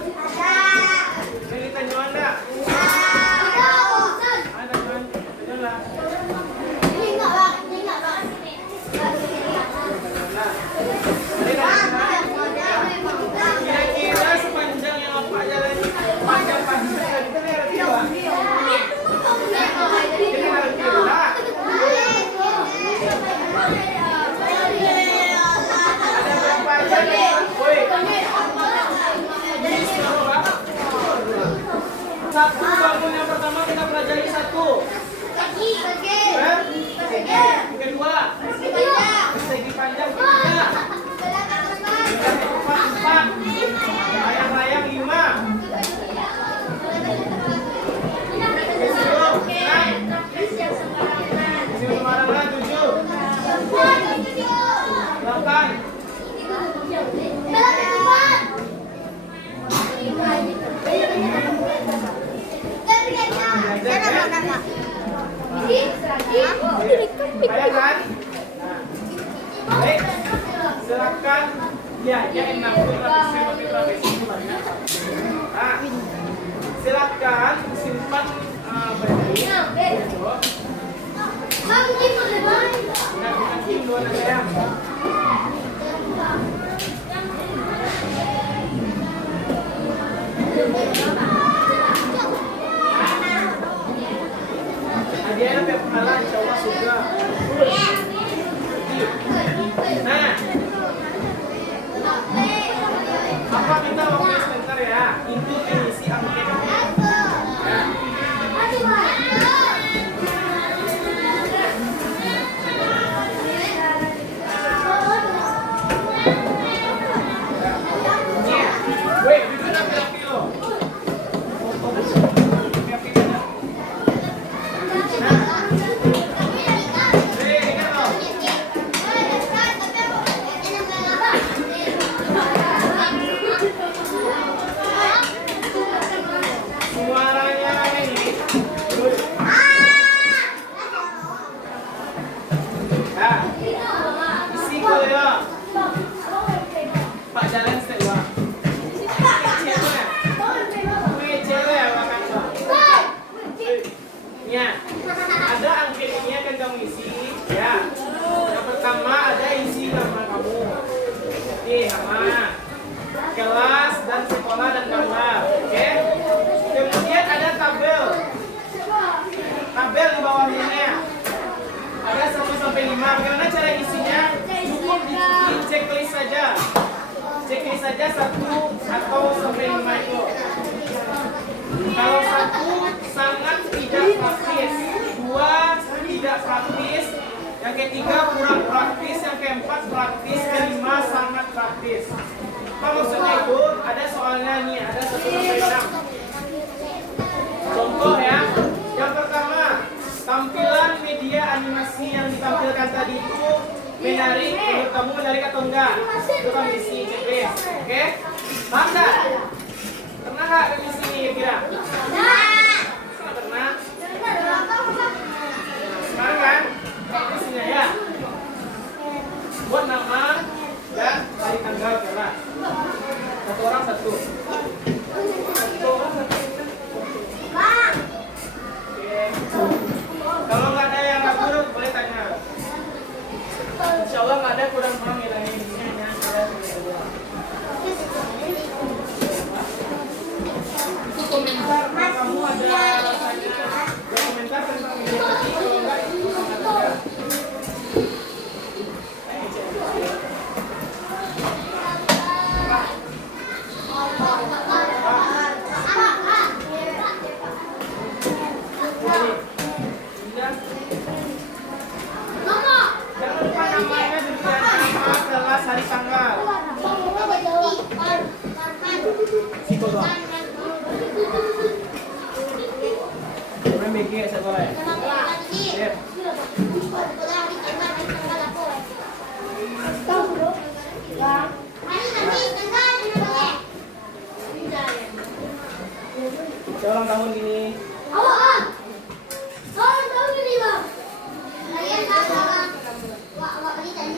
Yang ditanya Anda? Ada kan? Tanyalah. Kira-kira sepanjang yang apa jalan panjang panjang kita lihat tidak? Kita lihat tidak? Ada berapa jalan? Woi. Satu bangun yang pertama kita pelajari satu. Kedua, segi panjang tiga. Empat. Layang-layang 5. Sini Semarang 7. 8. Ayah kan? Baik, silakan. Ya, enak. Silakan simpan hadiahnya biar pahala insya Allah surga. Nah, apa kita waktu sebentar ya? Itu mengisi angket. Wait, we do not have kilo. Ada angket ini akan kamu isi ya. Yang pertama ada isi nama kamu. Oke, nama, kelas dan sekolah dan kamar. Oke. Kemudian ada tabel. Tabel di bawahnya. Ada 1 sampai 5. Bagaimana cara isinya? Cukup di checklist saja. Checklist saja 1 atau sampai 5 itu. Kalau 1 sangat tidak praktis, 2 tidak praktis, yang ketiga kurang praktis, yang keempat praktis, kelima sangat praktis. Apa maksudnya itu? Ada soalnya nih, ada 1 sampai 6. Contoh ya, yang pertama, tampilan media animasi yang ditampilkan tadi itu menarik, menurut kamu menarik atau enggak? Itu kamu isi checklist, oke? Paham enggak? Pernah nggak di sini kira? Pernah. Sekarang kan? Isinya ya. Buat nama dan hari tanggal kelas. 1 orang 1. 1 orang 1. Oke. Kalau nggak ada yang ragu boleh tanya. Insya Allah nggak ada kurang-kurang hilangin isinya. Komentar kalau kamu ada rasanya komentar tentang video tadi, kalau enggak itu sangat ada. Jangan lupa namanya diberikan nama, kelas, hari tanggal. BG sekolah ya? Siap. Ulang tahun gini. Tahun gini bang. Kalian tahu bang? Wak beli tadi.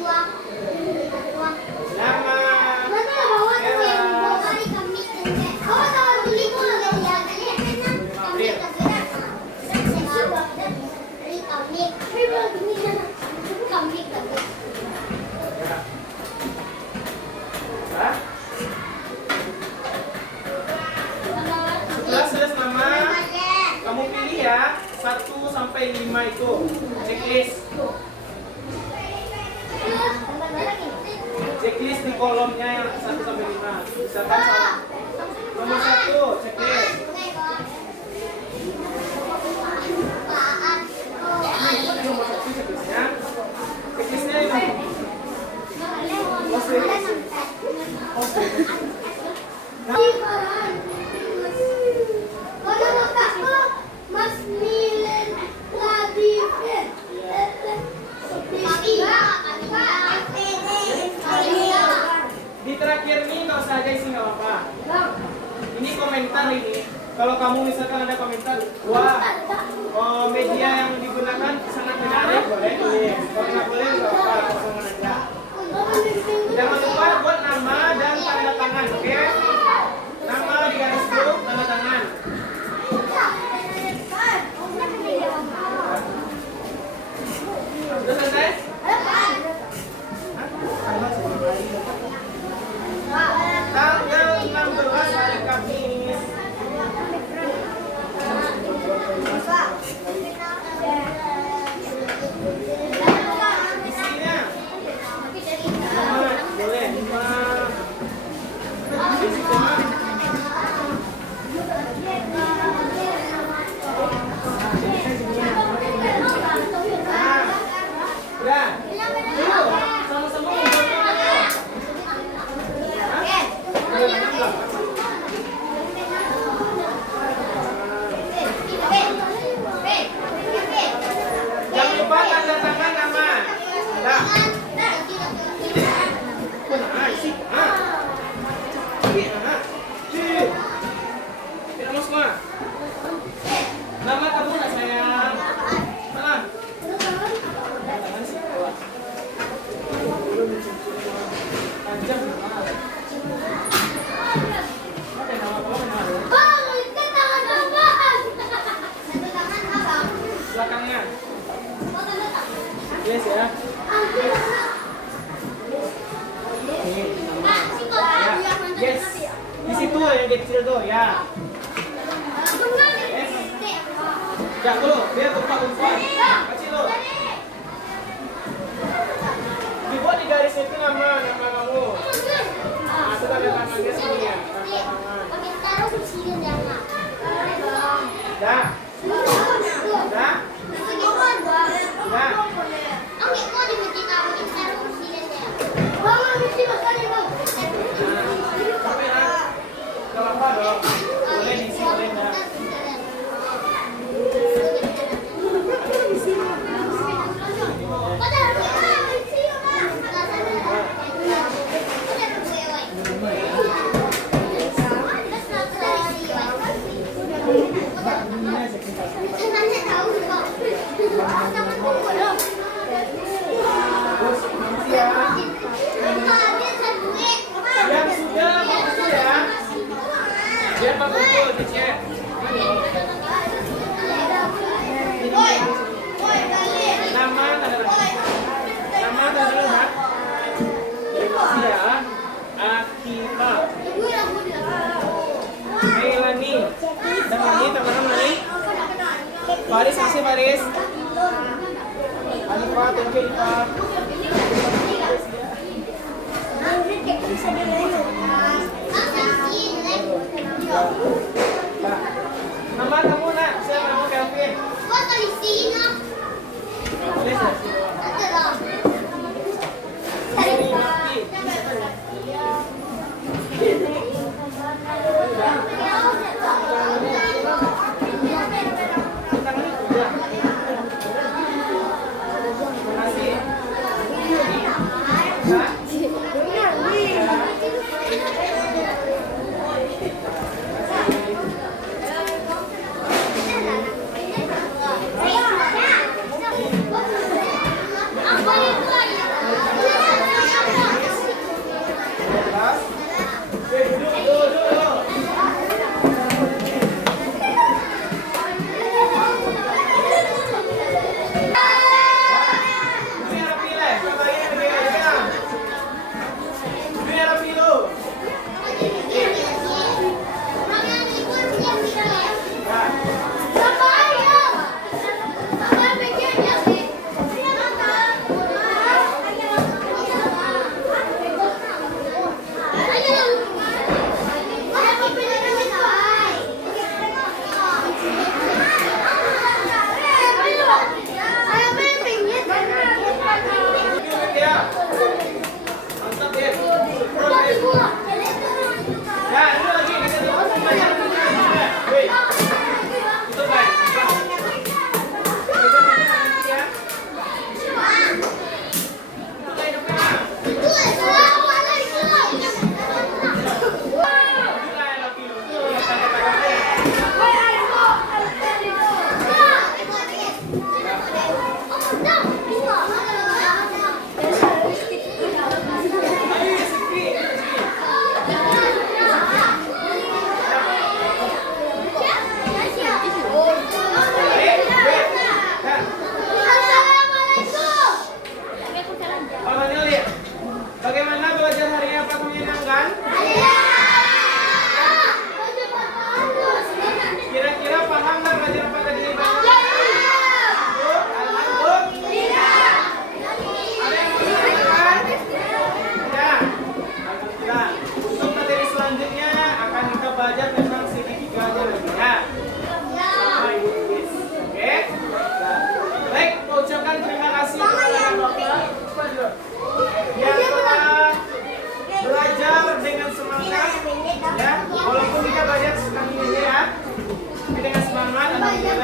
ya 1 sampai 5 itu checklist. Checklist di kolomnya yang 1 sampai 5. Misalkan nomor 1 checklist. Ini nomor 1 checklistnya. Checklistnya ini. Di terakhir nih nggak usah aja isi nggak apa-apa. Ini komentar ini. Kalau kamu misalkan ada komentar, wah, media yang digunakan sangat menarik, boleh tulis. Kalau nggak boleh nggak apa-apa, kosongan aja. Jangan lupa buat nama dan tanda tangan, oke? Nama di garis belum, tanda tangan. Sudah selesai? Tanggal 16 hari Kamis. Isinya boleh 5. Udah. Sama-sama jangan lupa tanda tangan nama. Ada. Mana isi? Tidak mau semua. Nama kamu nak sayang? Mana? Panjang. Oke, nama kamu mana? Belakangnya. Yes ya. Ini nama. Ya. Yes. Di situ yang kecil tuh ya. Ya dulu, biar umpan. Kasih lo. Dibuat di garis itu nama kamu. Nah, itu tanda tangannya sini ya. Dah. Dah. Dah. Tapi kalau apa dong? Boleh diisi, boleh enggak? Yang sudah makasih ya. Biar kumpul dicek. Nama tanda tangan. Makasih ya. Akita. Meilani. Dan ini teman-teman nih. Faris, masih Faris. Alifa, thank you Alifa. Nama kamu nak, saya nama Kelvin. Boleh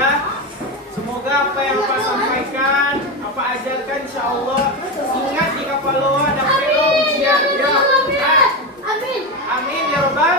ya. Semoga apa yang Pak sampaikan, apa ajarkan insya Allah ingat di kepala dan ujian. Ya. Amin. Amin ya Rabbal